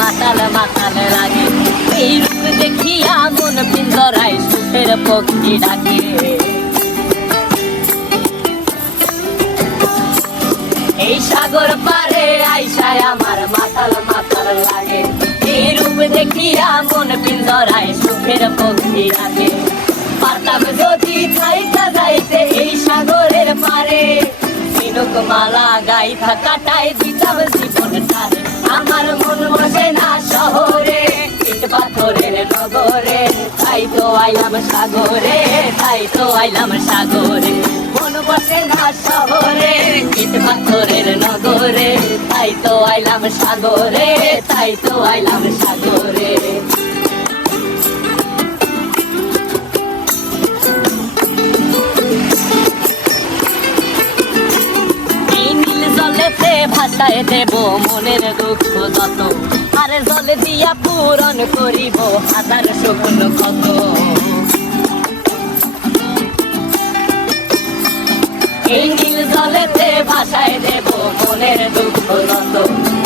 মাতাল মাতাল লাগে। এই রূপ দেখিয়া মন পিন্দরাই সুখের পক্ষী ডাকে। এই সাগর পারে আইসাই আমার মাতাল মাতাল লাগে। এই রূপ দেখিয়া মন পিন্দরাই সুখের পক্ষী ডাকে। পারতাম যদি থাইকা যাইতে এই সাগরের পারে। মালা গাই কাটাই দিতাম জীবন টারে আমার নগরে তাই তো আইলাম সাগরে, তাই তো আইলাম সাগরে। মন বসে না শহরে, ইট পাথরের নগরে, তাই তো আইলাম সাগরে, তাই তো আইলাম সাগরে। ভাষায় দেব মনের দুঃখ যত। আর জলে দিয়া পূরণ করিব, হাজার শকুন কত? এই জলেতে ভাষায় দেব, মনের দুঃখ যত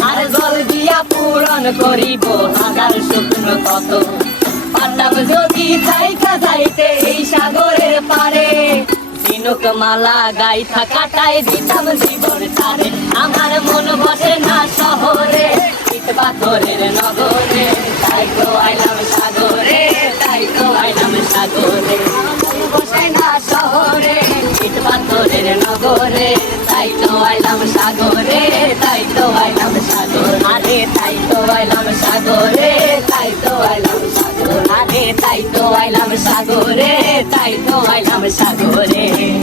আর জল দিয়া পূরণ করিব, হাজার শুকন কত? পারতাম যদি যাইকা যাইতে এই সাগরের পারে দিনক মালা গাই থাকাটাই দিতাম জীবন তারে আমার মন বসে না পাথরের নগরে, তাই তো আইলাম সাগরে, তাই তো আইলাম সাগরে। বসে না শহরে, ইট পাথরের নগরে, তাই তো আইলাম সাগরে, তাই তো আইলাম সাগর। আরে, তাই তো আইলাম সাগরে, তাই তো আইলাম সাগর। আরে, তাই তো আইলাম সাগরে, তাই তো আইলাম সাগরে।